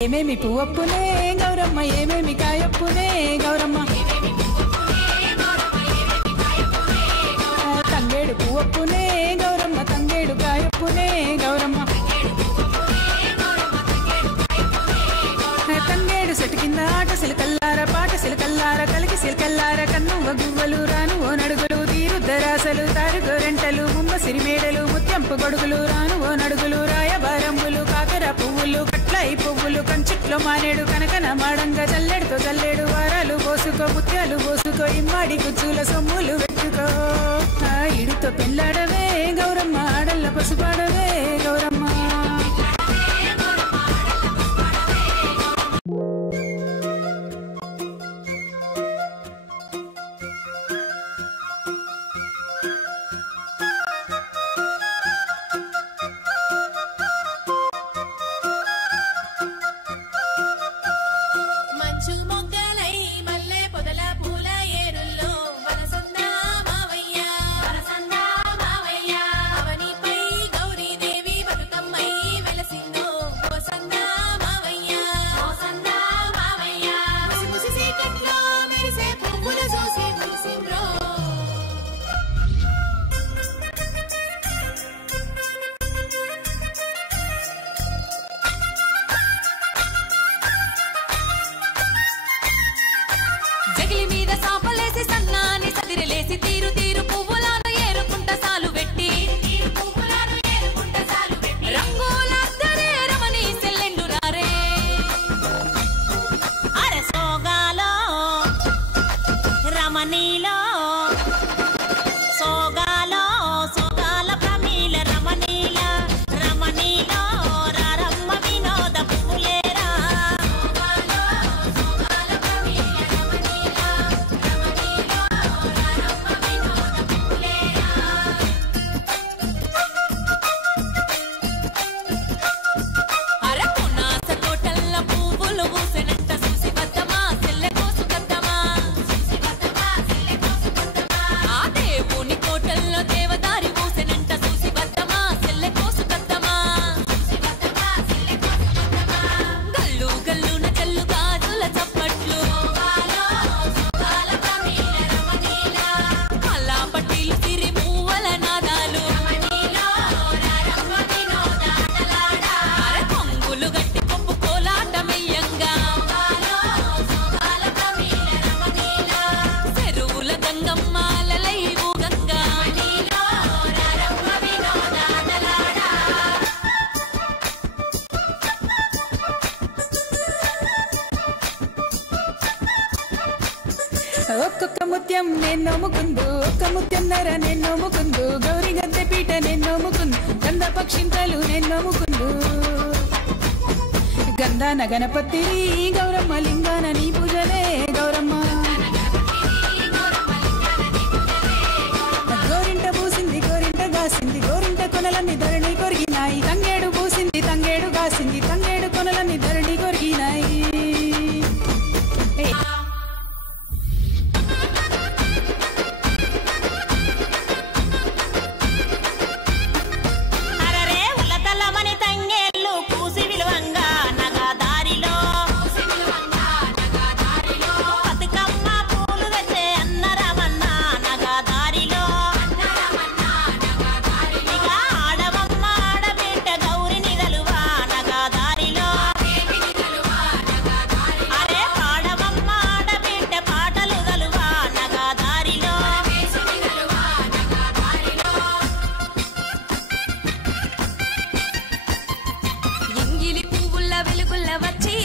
ఏమేమి పువ్వప్పునే గౌరమ్మ ఏమేమి కాయప్పునే గౌరమ్మ తంగేడు పువ్వప్పునే గౌరమ్మ తంగేడు కాయప్పునే గౌరమ్మ తంగేడు సెటు కింద ఆట సిలకల్లార పాట సిలకల్లార కలికి సిలకల్లార కన్నువ గువ్వలు రాను ఓ నడుగులు తీరుద్దరాసలు తారుగోరెంటలు ముంబ సిరిమేడలు ముత్యంపు గొడుగులు రాను ఓ నడుగులు రాయబారంబులు కాకర పువ్వులు కట్లయి పువ్వులు కంచుట్లో మానేడు కనకన మాడంగా చల్లెడుతో చల్లేడు వారాలు పోసుకో ముత్యాలు పోసుకో ఇమ్మాడి గుజ్జుల సొమ్ములు పెట్టుకో ఇడుతో పెళ్ళాడవే గౌరమ్మ ఆడల్ల పసుపాడవే గౌరమ్మ ఒక్కొక్క ముత్యం నేను నమ్ముకుందు ఒక్క ముత్యం నర నేను నమ్ముకుందు గౌరీ గద్దె పీట నేను నమ్ముకుందు గంధ పక్షింతలు నేను నమ్ముకుందు గంధాన గణపతి గౌరమ్మ లింగాన నీ పూజలే గౌరమ్మ గోరింట పూసింది గోరింట గాసింది గోరింట కొనలన్నీ ధరణి కొరిగినాయి తంగేడు పూసింది తంగేడు గాసింది తంగేడు కొనలన్నీ ధరణి కొరిగినాయి వెలుగుల్ల వచ్చి